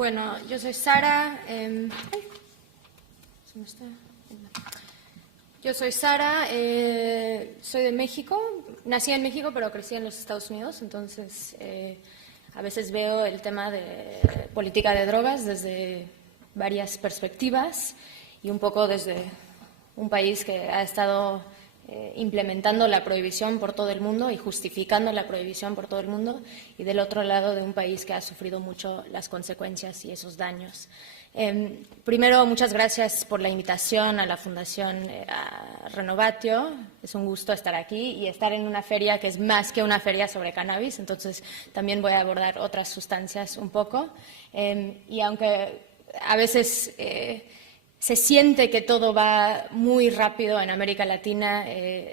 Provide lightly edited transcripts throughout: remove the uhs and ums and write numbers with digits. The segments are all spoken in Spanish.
Bueno, yo soy Sara. Yo soy Sara, soy de México. Nací en México, pero crecí en los Estados Unidos. Entonces, a veces veo el tema de política de drogas desde varias perspectivas y un poco desde un país que ha estado implementando la prohibición por todo el mundo y justificando la prohibición por todo el mundo, y del otro lado de un país que ha sufrido mucho las consecuencias y esos daños. Primero, muchas gracias por la invitación a la Fundación Renovatio. Es un gusto estar aquí y estar en una feria que es más que una feria sobre cannabis, entonces también voy a abordar otras sustancias un poco. Y aunque a veces se siente que todo va muy rápido en América Latina,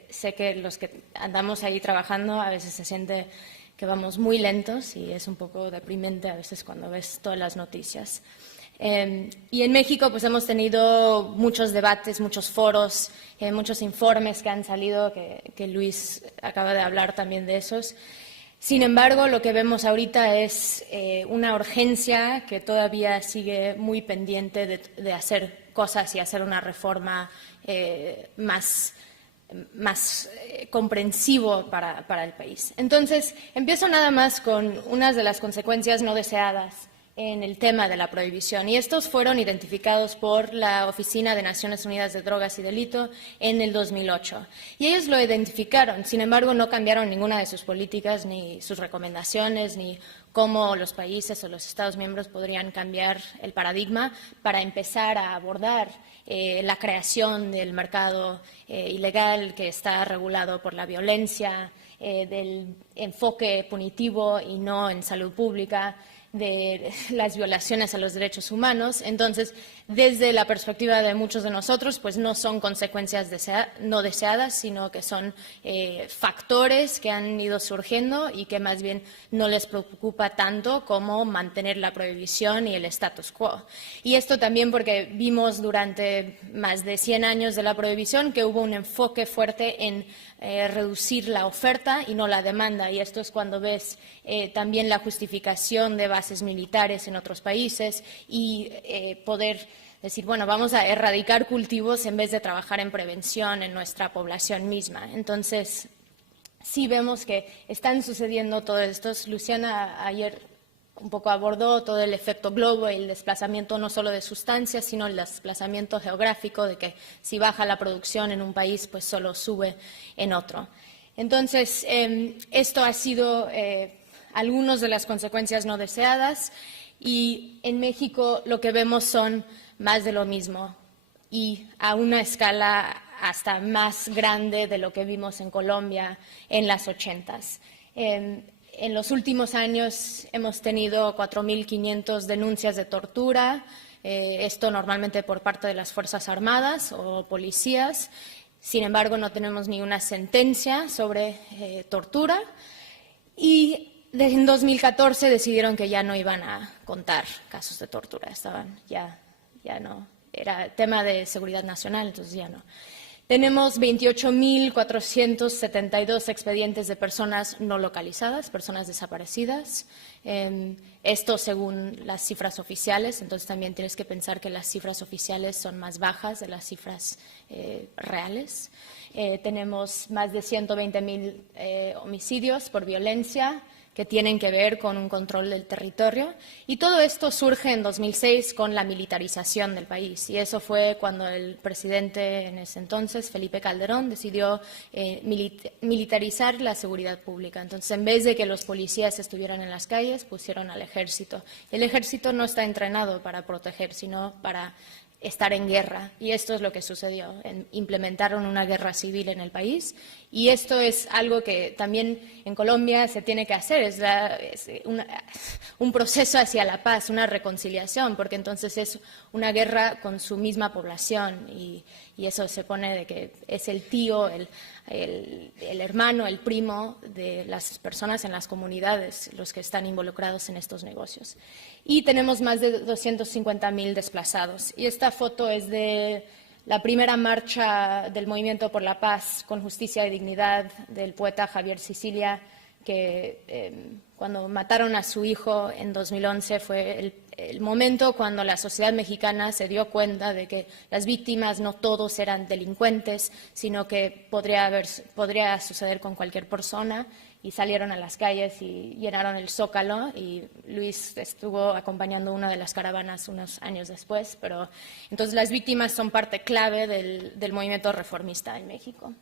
sé que los que andamos ahí trabajando a veces se siente que vamos muy lentos y es un poco deprimente a veces cuando ves todas las noticias. Y en México pues hemos tenido muchos debates, muchos foros, muchos informes que han salido, que Luis acaba de hablar también de esos. Sin embargo, lo que vemos ahorita es una urgencia que todavía sigue muy pendiente de hacer cosas y hacer una reforma más comprensivo para el país. Entonces, empiezo nada más con unas de las consecuencias no deseadas en el tema de la prohibición, y estos fueron identificados por la Oficina de Naciones Unidas de Drogas y Delito en el 2008. Y ellos lo identificaron, sin embargo, no cambiaron ninguna de sus políticas, ni sus recomendaciones, ni cómo los países o los Estados miembros podrían cambiar el paradigma para empezar a abordar la creación del mercado ilegal que está regulado por la violencia, del enfoque punitivo y no en salud pública, de las violaciones a los derechos humanos. Entonces, desde la perspectiva de muchos de nosotros, pues no son consecuencias no deseadas, sino que son factores que han ido surgiendo y que más bien no les preocupa tanto como mantener la prohibición y el status quo. Y esto también porque vimos durante más de 100 años de la prohibición que hubo un enfoque fuerte en reducir la oferta y no la demanda, y esto es cuando ves también la justificación de bases militares en otros países y poder decir, bueno, vamos a erradicar cultivos en vez de trabajar en prevención en nuestra población misma. Entonces, sí vemos que están sucediendo todo esto. Luciana ayer un poco abordó todo el efecto globo y el desplazamiento no solo de sustancias, sino el desplazamiento geográfico, de que si baja la producción en un país, pues solo sube en otro. Entonces, esto ha sido algunas de las consecuencias no deseadas, y en México lo que vemos son más de lo mismo y a una escala hasta más grande de lo que vimos en Colombia en las 80s. En los últimos años hemos tenido 4.500 denuncias de tortura, esto normalmente por parte de las Fuerzas Armadas o policías. Sin embargo, no tenemos ni una sentencia sobre tortura, y en 2014 decidieron que ya no iban a contar casos de tortura, ya no, era tema de seguridad nacional, entonces ya no. Tenemos 28.472 expedientes de personas no localizadas, personas desaparecidas. Esto según las cifras oficiales, entonces también tienes que pensar que las cifras oficiales son más bajas de las cifras reales. Tenemos más de 120.000 homicidios por violencia que tienen que ver con un control del territorio, y todo esto surge en 2006 con la militarización del país, y eso fue cuando el presidente en ese entonces, Felipe Calderón, decidió militarizar la seguridad pública. Entonces, en vez de que los policías estuvieran en las calles, pusieron al ejército. El ejército no está entrenado para proteger, sino para estar en guerra, y esto es lo que sucedió. Implementaron una guerra civil en el país, y esto es algo que también en Colombia se tiene que hacer, es un proceso hacia la paz, una reconciliación, porque entonces es una guerra con su misma población, y eso se pone de que es el tío, el hermano, el primo de las personas en las comunidades los que están involucrados en estos negocios. Y tenemos más de 250.000 desplazados. Y esta foto es de la primera marcha del Movimiento por la Paz con Justicia y Dignidad del poeta Javier Sicilia, que cuando mataron a su hijo en 2011 fue el momento cuando la sociedad mexicana se dio cuenta de que las víctimas no todos eran delincuentes, sino que podría suceder con cualquier persona, y salieron a las calles y llenaron el Zócalo, y Luis estuvo acompañando una de las caravanas unos años después. Pero entonces las víctimas son parte clave del movimiento reformista en México.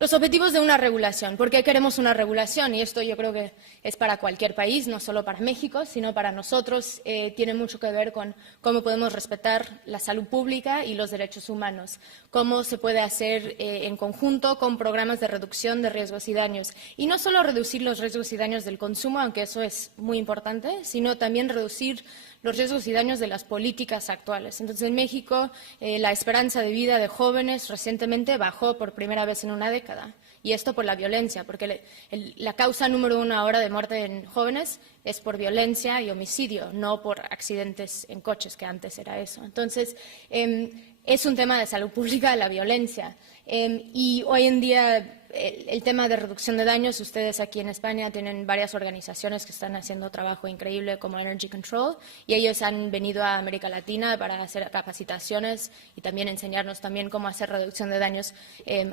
Los objetivos de una regulación. ¿Por qué queremos una regulación? Y esto yo creo que es para cualquier país, no solo para México, sino para nosotros. Tiene mucho que ver con cómo podemos respetar la salud pública y los derechos humanos, cómo se puede hacer en conjunto con programas de reducción de riesgos y daños. Y no solo reducir los riesgos y daños del consumo, aunque eso es muy importante, sino también reducir los riesgos y daños de las políticas actuales. Entonces, en México, la esperanza de vida de jóvenes recientemente bajó por primera vez en una década. Y esto por la violencia, porque la causa número 1 ahora de muerte en jóvenes es por violencia y homicidio, no por accidentes en coches, que antes era eso. Entonces, es un tema de salud pública la violencia. Y hoy en día el tema de reducción de daños, ustedes aquí en España tienen varias organizaciones que están haciendo trabajo increíble como Energy Control, y ellos han venido a América Latina para hacer capacitaciones y también enseñarnos también cómo hacer reducción de daños,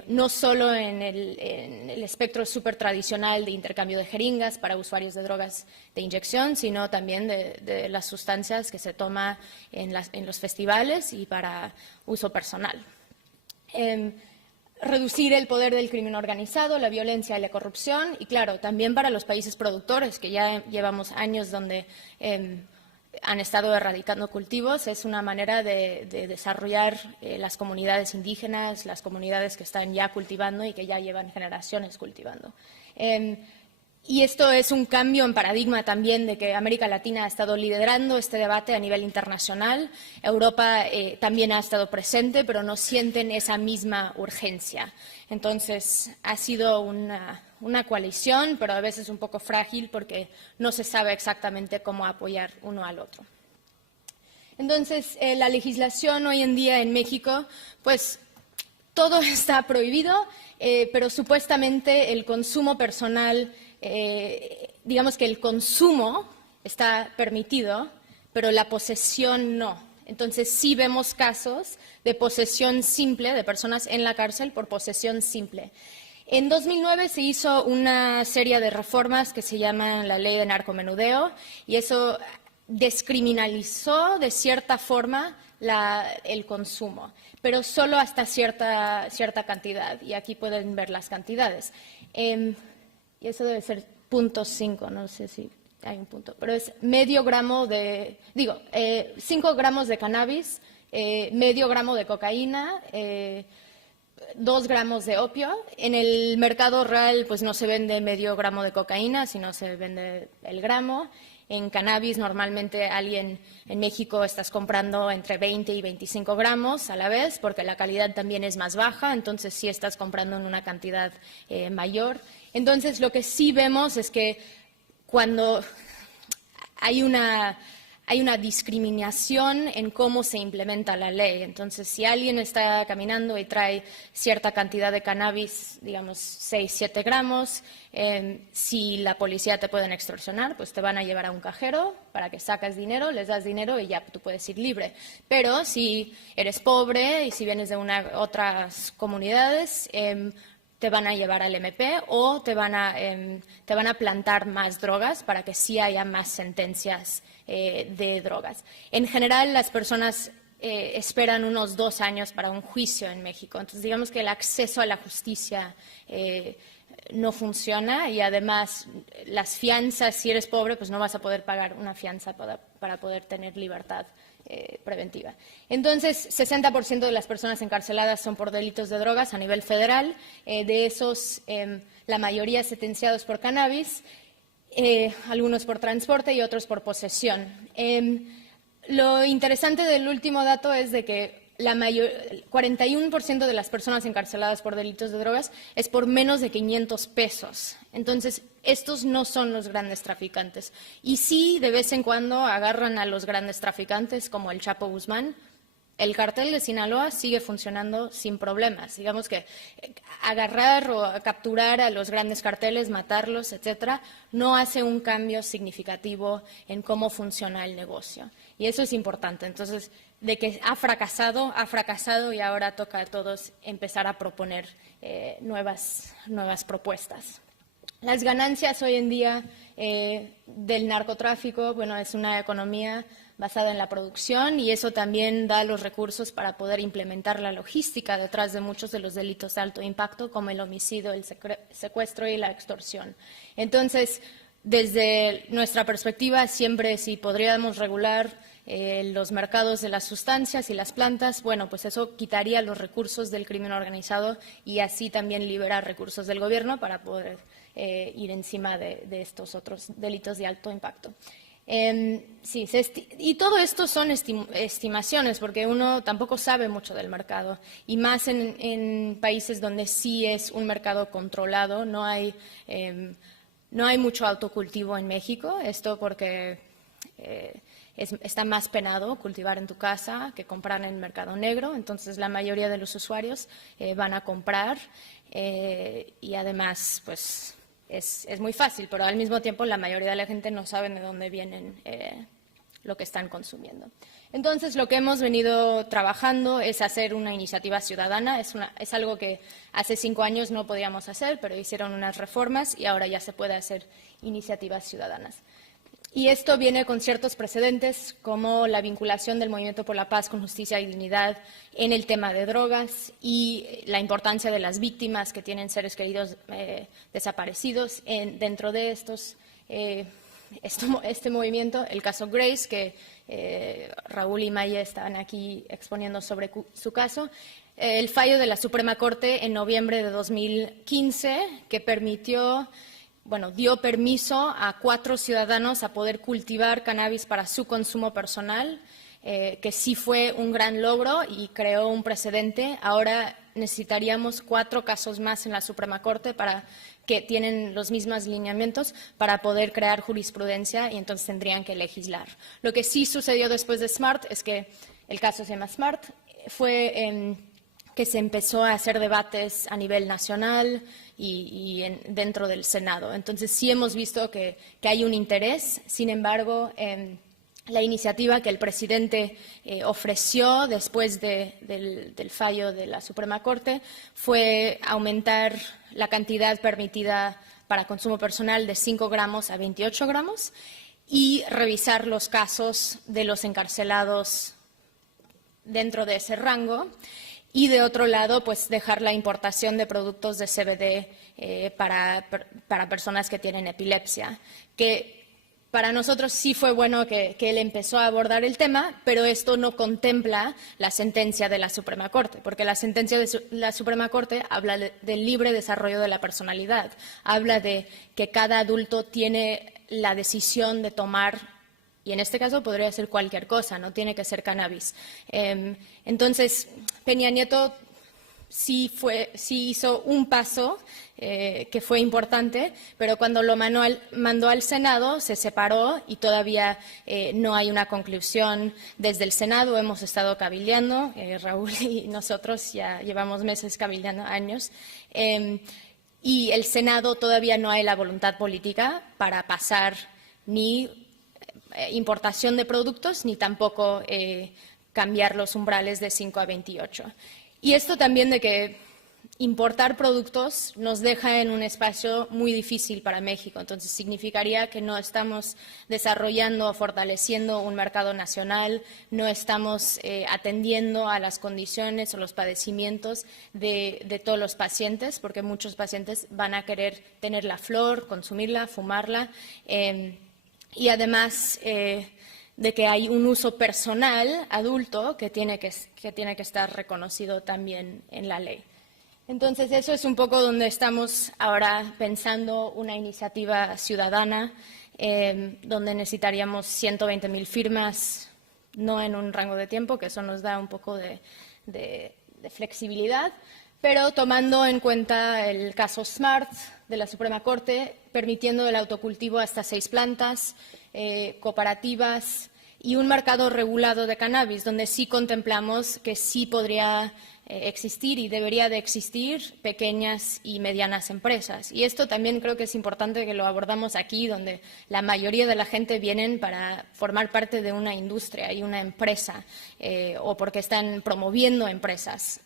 no solo en el espectro súper tradicional de intercambio de jeringas para usuarios de drogas de inyección, sino también de las sustancias que se toma en los festivales y para uso personal. Reducir el poder del crimen organizado, la violencia y la corrupción, y claro, también para los países productores, que ya llevamos años donde han estado erradicando cultivos. Es una manera de desarrollar las comunidades indígenas, las comunidades que están ya cultivando y que ya llevan generaciones cultivando. Y esto es un cambio en paradigma también de que América Latina ha estado liderando este debate a nivel internacional. Europa también ha estado presente, pero no sienten esa misma urgencia. Entonces, ha sido una coalición, pero a veces un poco frágil porque no se sabe exactamente cómo apoyar uno al otro. Entonces, la legislación hoy en día en México, pues todo está prohibido, pero supuestamente el consumo personal, digamos que el consumo está permitido, pero la posesión no. Entonces, sí vemos casos de posesión simple, de personas en la cárcel por posesión simple. En 2009 se hizo una serie de reformas que se llaman la Ley de Narcomenudeo, y eso descriminalizó de cierta forma el consumo, pero solo hasta cierta cantidad. Y aquí pueden ver las cantidades. Y eso debe ser 0.5, no sé si hay un punto, pero es medio gramo 5 gramos de cannabis, medio gramo de cocaína, 2 gramos de opio. En el mercado real pues no se vende medio gramo de cocaína, sino se vende el gramo. En cannabis normalmente en México estás comprando entre 20 y 25 gramos a la vez, porque la calidad también es más baja, entonces sí estás comprando en una cantidad mayor. Entonces, lo que sí vemos es que cuando hay una discriminación en cómo se implementa la ley. Entonces, si alguien está caminando y trae cierta cantidad de cannabis, digamos 6, 7 gramos, si la policía te pueden extorsionar, pues te van a llevar a un cajero para que sacas dinero, les das dinero y ya tú puedes ir libre. Pero si eres pobre y si vienes de otras comunidades, te van a llevar al MP o te van a plantar más drogas para que sí haya más sentencias de drogas. En general, las personas esperan unos 2 años para un juicio en México. Entonces, digamos que el acceso a la justicia no funciona, y además las fianzas, si eres pobre, pues no vas a poder pagar una fianza para poder tener libertad preventiva. Entonces, 60% de las personas encarceladas son por delitos de drogas a nivel federal. De esos, la mayoría sentenciados por cannabis, algunos por transporte y otros por posesión. Lo interesante del último dato es de que 41% de las personas encarceladas por delitos de drogas es por menos de 500 pesos. Entonces, estos no son los grandes traficantes. Y sí, de vez en cuando agarran a los grandes traficantes, como el Chapo Guzmán, el cartel de Sinaloa sigue funcionando sin problemas. Digamos que agarrar o capturar a los grandes carteles, matarlos, etcétera, no hace un cambio significativo en cómo funciona el negocio. Y eso es importante. Entonces, de que ha fracasado y ahora toca a todos empezar a proponer nuevas propuestas. Las ganancias hoy en día del narcotráfico, bueno, es una economía basada en la producción y eso también da los recursos para poder implementar la logística detrás de muchos de los delitos de alto impacto, como el homicidio, el secuestro y la extorsión. Entonces, desde nuestra perspectiva, siempre si podríamos regular los mercados de las sustancias y las plantas, bueno, pues eso quitaría los recursos del crimen organizado y así también liberar recursos del gobierno para poder ir encima de estos otros delitos de alto impacto. Sí, y todo esto son estimaciones, porque uno tampoco sabe mucho del mercado, y más en países donde sí es un mercado controlado, no hay mucho autocultivo en México, esto porque está más penado cultivar en tu casa que comprar en el mercado negro, entonces la mayoría de los usuarios van a comprar y además pues es muy fácil, pero al mismo tiempo la mayoría de la gente no sabe de dónde vienen lo que están consumiendo. Entonces, lo que hemos venido trabajando es hacer una iniciativa ciudadana. Es algo que hace 5 años no podíamos hacer, pero hicieron unas reformas y ahora ya se puede hacer iniciativas ciudadanas. Y esto viene con ciertos precedentes, como la vinculación del Movimiento por la Paz con Justicia y Dignidad en el tema de drogas y la importancia de las víctimas que tienen seres queridos desaparecidos dentro de este movimiento. El caso Grace, que Raúl y Maya estaban aquí exponiendo sobre su caso. El fallo de la Suprema Corte en noviembre de 2015, que dio permiso a 4 ciudadanos a poder cultivar cannabis para su consumo personal, que sí fue un gran logro y creó un precedente. Ahora necesitaríamos 4 casos más en la Suprema Corte que tienen los mismos lineamientos para poder crear jurisprudencia y entonces tendrían que legislar. Lo que sí sucedió después de SMART es que el caso se llama SMART, fue que se empezó a hacer debates a nivel nacional y dentro del Senado. Entonces, sí hemos visto que hay un interés. Sin embargo, la iniciativa que el presidente ofreció después del fallo de la Suprema Corte fue aumentar la cantidad permitida para consumo personal de 5 gramos a 28 gramos y revisar los casos de los encarcelados dentro de ese rango. Y, de otro lado, pues dejar la importación de productos de CBD para personas que tienen epilepsia, que para nosotros sí fue bueno que él empezó a abordar el tema, pero esto no contempla la sentencia de la Suprema Corte, porque la sentencia de la Suprema Corte habla del libre desarrollo de la personalidad, habla de que cada adulto tiene la decisión de tomar. Y en este caso podría ser cualquier cosa, no tiene que ser cannabis. Entonces, Peña Nieto sí hizo un paso que fue importante, pero cuando lo mandó al Senado se separó y todavía no hay una conclusión desde el Senado. Hemos estado cabildeando, Raúl y nosotros ya llevamos meses cabildeando, años. Y el Senado todavía no hay la voluntad política para pasar ni importación de productos, ni tampoco cambiar los umbrales de 5 a 28. Y esto también de que importar productos nos deja en un espacio muy difícil para México. Entonces, significaría que no estamos desarrollando o fortaleciendo un mercado nacional, no estamos atendiendo a las condiciones o los padecimientos de todos los pacientes, porque muchos pacientes van a querer tener la flor, consumirla, fumarla. Y además de que hay un uso personal adulto que tiene que estar reconocido también en la ley. Entonces, eso es un poco donde estamos ahora pensando una iniciativa ciudadana, donde necesitaríamos 120,000 firmas, no en un rango de tiempo, que eso nos da un poco de flexibilidad, pero tomando en cuenta el caso SMART de la Suprema Corte, permitiendo el autocultivo hasta 6 plantas, cooperativas y un mercado regulado de cannabis, donde sí contemplamos que sí podría existir y debería de existir pequeñas y medianas empresas. Y esto también creo que es importante que lo abordamos aquí, donde la mayoría de la gente vienen para formar parte de una industria y una empresa, o porque están promoviendo empresas.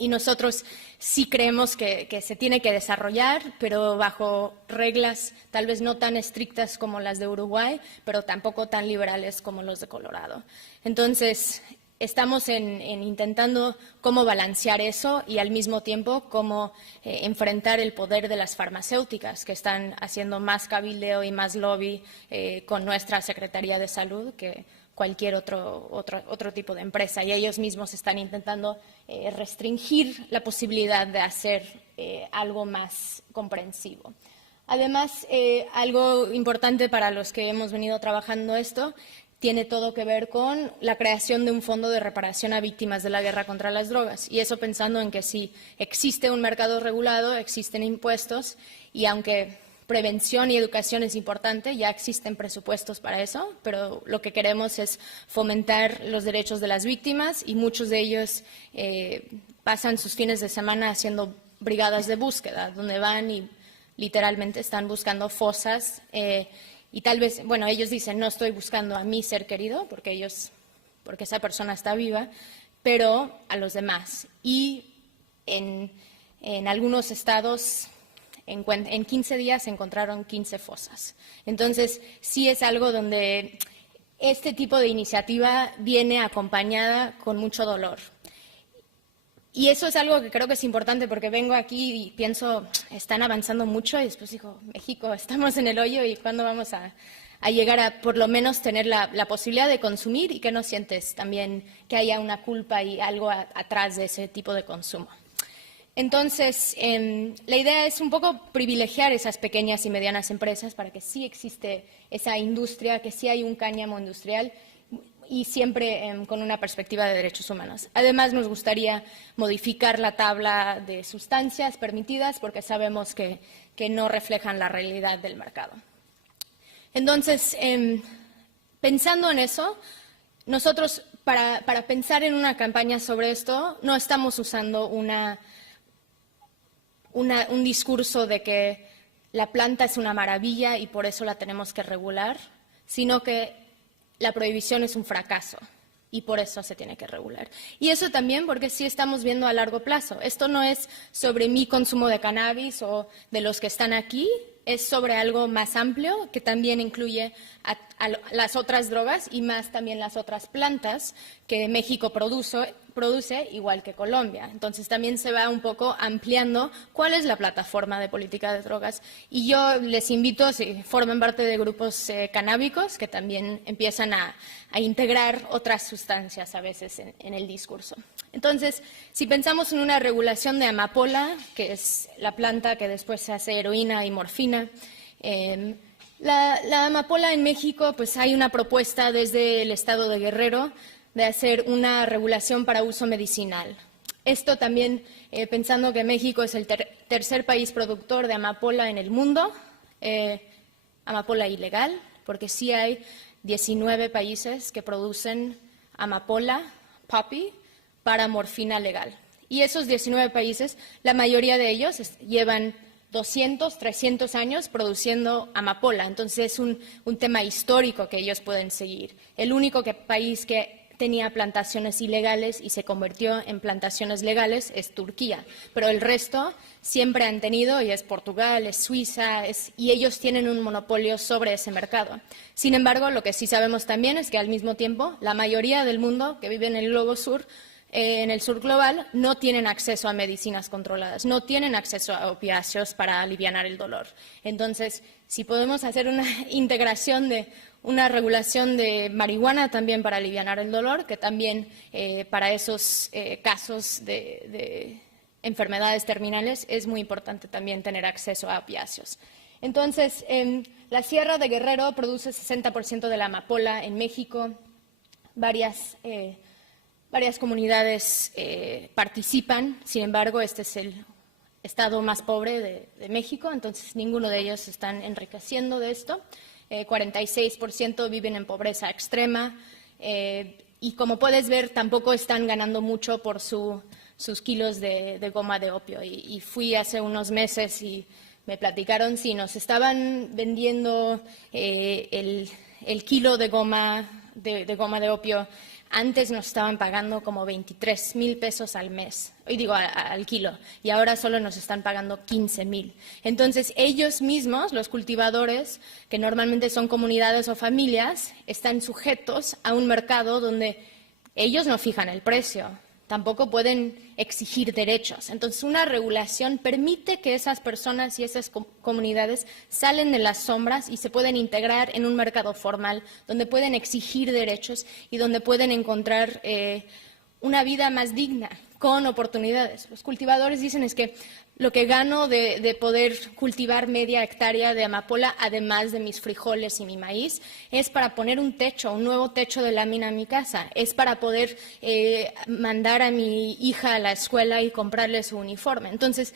Y nosotros sí creemos que se tiene que desarrollar, pero bajo reglas tal vez no tan estrictas como las de Uruguay, pero tampoco tan liberales como los de Colorado. Entonces, estamos en intentando cómo balancear eso y al mismo tiempo cómo enfrentar el poder de las farmacéuticas, que están haciendo más cabildeo y más lobby con nuestra Secretaría de Salud que cualquier otro tipo de empresa, y ellos mismos están intentando restringir la posibilidad de hacer algo más comprensivo. Además, algo importante para los que hemos venido trabajando esto tiene todo que ver con la creación de un fondo de reparación a víctimas de la guerra contra las drogas, y eso pensando en que si existe un mercado regulado, existen impuestos, y aunque prevención y educación es importante, ya existen presupuestos para eso, pero lo que queremos es fomentar los derechos de las víctimas, y muchos de ellos pasan sus fines de semana haciendo brigadas de búsqueda, donde van y literalmente están buscando fosas, y tal vez, bueno, ellos dicen, no estoy buscando a mi ser querido, porque esa persona está viva, pero a los demás. Y en algunos estados, en 15 días se encontraron 15 fosas. Entonces, sí es algo donde este tipo de iniciativa viene acompañada con mucho dolor. Y eso es algo que creo que es importante, porque vengo aquí y pienso, están avanzando mucho, y después digo, México, estamos en el hoyo, y ¿cuándo vamos a llegar a por lo menos tener la posibilidad de consumir y que no sientes también que haya una culpa y algo atrás de ese tipo de consumo? Entonces, la idea es un poco privilegiar esas pequeñas y medianas empresas para que sí existe esa industria, que sí hay un cáñamo industrial, y siempre con una perspectiva de derechos humanos. Además, nos gustaría modificar la tabla de sustancias permitidas, porque sabemos que no reflejan la realidad del mercado. Entonces, pensando en eso, nosotros para pensar en una campaña sobre esto no estamos usando un discurso de que la planta es una maravilla y por eso la tenemos que regular, sino que la prohibición es un fracaso y por eso se tiene que regular. Y eso también porque sí estamos viendo a largo plazo. Esto no es sobre mi consumo de cannabis o de los que están aquí, es sobre algo más amplio que también incluye a las otras drogas y más también las otras plantas que México produce, igual que Colombia. Entonces también se va un poco ampliando cuál es la plataforma de política de drogas. Y yo les invito, si forman parte de grupos canábicos, que también empiezan a integrar otras sustancias a veces en el discurso. Entonces, si pensamos en una regulación de amapola, que es la planta que después se hace heroína y morfina, la amapola en México, pues hay una propuesta desde el estado de Guerrero de hacer una regulación para uso medicinal. Esto también pensando que México es el tercer país productor de amapola en el mundo, amapola ilegal, porque sí hay 19 países que producen amapola, poppy, para morfina legal. Y esos 19 países, la mayoría de ellos llevan 200, 300 años produciendo amapola. Entonces es un tema histórico que ellos pueden seguir. El único país que tenía plantaciones ilegales y se convirtió en plantaciones legales es Turquía, pero el resto siempre han tenido, y es Portugal, es Suiza, y ellos tienen un monopolio sobre ese mercado. Sin embargo, lo que sí sabemos también es que al mismo tiempo la mayoría del mundo que vive en el globo sur, en el sur global, no tienen acceso a medicinas controladas, no tienen acceso a opiáceos para aliviar el dolor. Entonces, si podemos hacer una integración de una regulación de marihuana también para aliviar el dolor, que también para esos casos de enfermedades terminales es muy importante también tener acceso a opiáceos. Entonces, la Sierra de Guerrero produce 60% de la amapola en México. Varias comunidades participan, sin embargo, este es el estado más pobre de México, entonces ninguno de ellos están enriqueciendo de esto. 46% viven en pobreza extrema, y como puedes ver, tampoco están ganando mucho por sus kilos de goma de opio. Y fui hace unos meses y me platicaron si nos estaban vendiendo el kilo de goma de opio. Antes nos estaban pagando como 23,000 pesos al mes, al kilo, y ahora solo nos están pagando 15,000. Entonces, ellos mismos, los cultivadores, que normalmente son comunidades o familias, están sujetos a un mercado donde ellos no fijan el precio, tampoco pueden exigir derechos. Entonces, una regulación permite que esas personas y esas comunidades salen de las sombras y se pueden integrar en un mercado formal donde pueden exigir derechos y donde pueden encontrar una vida más digna, con oportunidades. Los cultivadores dicen es que lo que gano de poder cultivar media hectárea de amapola, además de mis frijoles y mi maíz, es para poner un nuevo techo de lámina en mi casa, es para poder mandar a mi hija a la escuela y comprarle su uniforme. Entonces,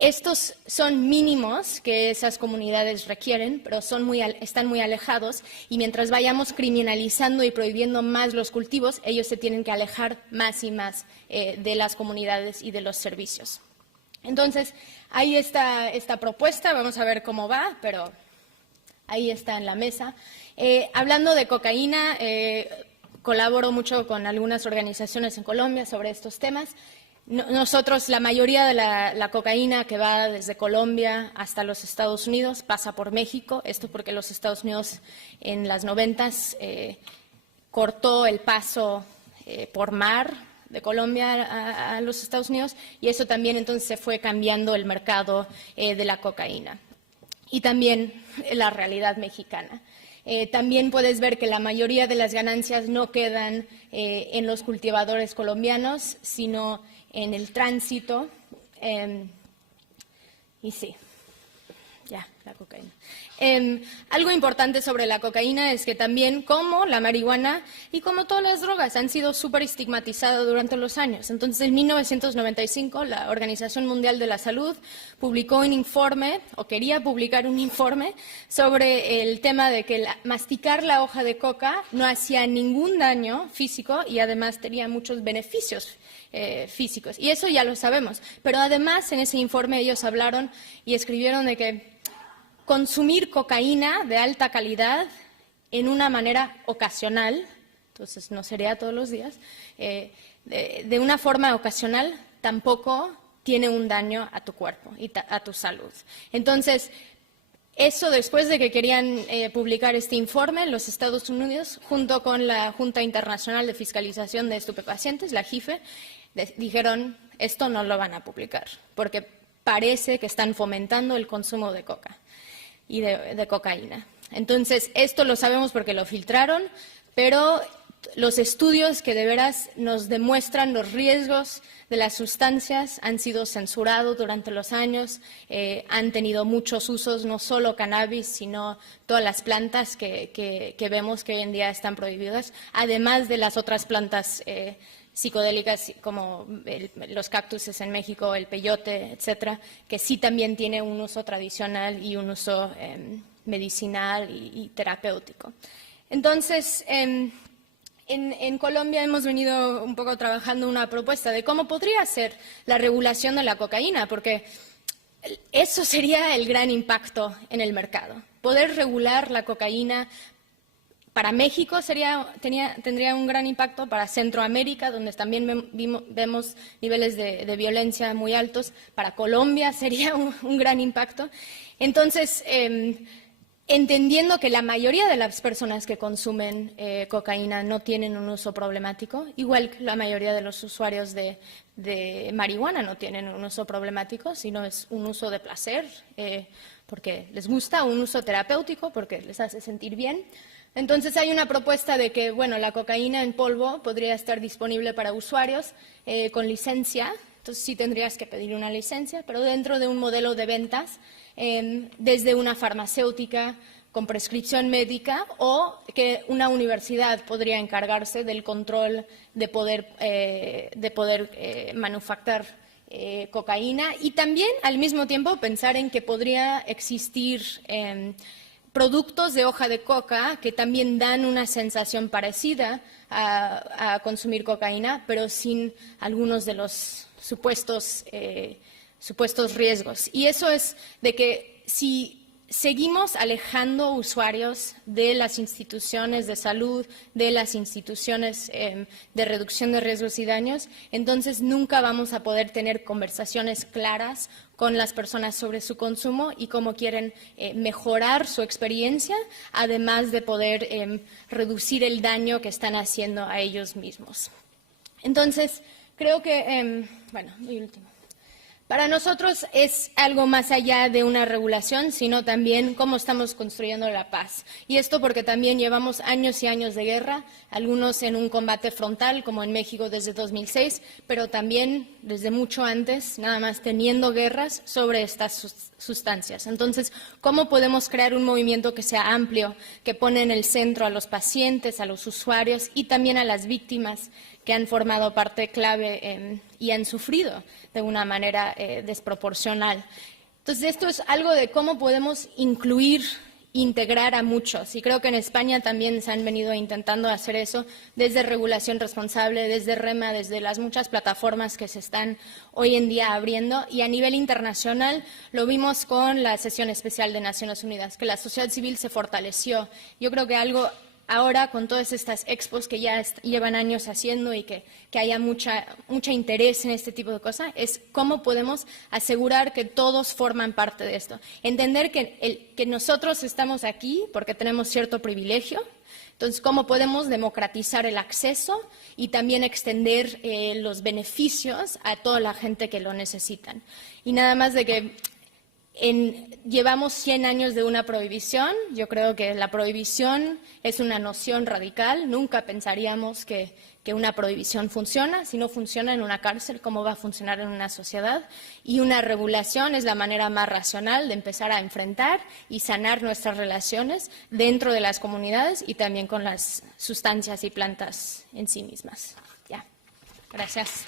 estos son mínimos que esas comunidades requieren, pero están muy alejados, y mientras vayamos criminalizando y prohibiendo más los cultivos, ellos se tienen que alejar más y más de las comunidades y de los servicios. Entonces, ahí está esta propuesta, vamos a ver cómo va, pero ahí está en la mesa. Hablando de cocaína, colaboro mucho con algunas organizaciones en Colombia sobre estos temas. Nosotros, la mayoría de la cocaína que va desde Colombia hasta los Estados Unidos pasa por México. Esto porque los Estados Unidos en las 90s cortó el paso por mar de Colombia a los Estados Unidos, y eso también entonces se fue cambiando el mercado de la cocaína y también la realidad mexicana. También puedes ver que la mayoría de las ganancias no quedan en los cultivadores colombianos, sino en el tránsito. Y sí, ya, la cocaína. Algo importante sobre la cocaína es que también, como la marihuana y como todas las drogas, han sido súper estigmatizadas durante los años. Entonces, en 1995, la Organización Mundial de la Salud publicó un informe, o quería publicar un informe, sobre el tema de que masticar la hoja de coca no hacía ningún daño físico y además tenía muchos beneficios físicos. Y eso ya lo sabemos. Pero además, en ese informe ellos hablaron y escribieron de que consumir cocaína de alta calidad en una manera ocasional, entonces no sería todos los días, de una forma ocasional tampoco tiene un daño a tu cuerpo y a tu salud. Entonces, eso después de que querían publicar este informe, los Estados Unidos, junto con la Junta Internacional de Fiscalización de Estupefacientes, la JIFE, dijeron, esto no lo van a publicar, porque parece que están fomentando el consumo de coca y de cocaína. Entonces, esto lo sabemos porque lo filtraron, pero los estudios que de veras nos demuestran los riesgos de las sustancias han sido censurados durante los años, han tenido muchos usos, no solo cannabis, sino todas las plantas que vemos que hoy en día están prohibidas, además de las otras plantas psicodélicas como los cactuses en México, el peyote, etcétera, que sí también tiene un uso tradicional y un uso medicinal y terapéutico. Entonces, en Colombia hemos venido un poco trabajando una propuesta de cómo podría ser la regulación de la cocaína, porque eso sería el gran impacto en el mercado. Poder regular la cocaína para México tendría un gran impacto, para Centroamérica, donde también vemos niveles de violencia muy altos, para Colombia sería un gran impacto. Entonces, entendiendo que la mayoría de las personas que consumen cocaína no tienen un uso problemático, igual que la mayoría de los usuarios de marihuana no tienen un uso problemático, sino es un uso de placer, porque les gusta, un uso terapéutico, porque les hace sentir bien. Entonces, hay una propuesta de que, bueno, la cocaína en polvo podría estar disponible para usuarios con licencia. Entonces, sí tendrías que pedir una licencia, pero dentro de un modelo de ventas desde una farmacéutica con prescripción médica, o que una universidad podría encargarse del control de poder manufacturar cocaína, y también al mismo tiempo pensar en que podría existir productos de hoja de coca que también dan una sensación parecida a consumir cocaína, pero sin algunos de los supuestos riesgos. Y eso es de que si seguimos alejando usuarios de las instituciones de salud, de las instituciones de reducción de riesgos y daños, entonces nunca vamos a poder tener conversaciones claras con las personas sobre su consumo y cómo quieren mejorar su experiencia, además de poder reducir el daño que están haciendo a ellos mismos. Entonces, creo que, mi último. Para nosotros es algo más allá de una regulación, sino también cómo estamos construyendo la paz. Y esto porque también llevamos años y años de guerra, algunos en un combate frontal, como en México desde 2006, pero también desde mucho antes, nada más teniendo guerras sobre estas sustancias. Entonces, ¿cómo podemos crear un movimiento que sea amplio, que pone en el centro a los pacientes, a los usuarios y también a las víctimas que han formado parte clave y han sufrido de una manera desproporcional? Entonces, esto es algo de cómo podemos integrar a muchos. Y creo que en España también se han venido intentando hacer eso desde regulación responsable, desde REMA, desde las muchas plataformas que se están hoy en día abriendo. Y a nivel internacional lo vimos con la sesión especial de Naciones Unidas, que la sociedad civil se fortaleció. Yo creo que algo ahora, con todas estas expos que ya llevan años haciendo y que haya mucha interés en este tipo de cosas, es cómo podemos asegurar que todos forman parte de esto. Entender que nosotros estamos aquí porque tenemos cierto privilegio. Entonces, ¿cómo podemos democratizar el acceso y también extender los beneficios a toda la gente que lo necesitan? Y nada más de que llevamos 100 años de una prohibición. Yo creo que la prohibición es una noción radical. Nunca pensaríamos que una prohibición funciona. Si no funciona en una cárcel, ¿cómo va a funcionar en una sociedad? Y una regulación es la manera más racional de empezar a enfrentar y sanar nuestras relaciones dentro de las comunidades y también con las sustancias y plantas en sí mismas. Ya. Gracias.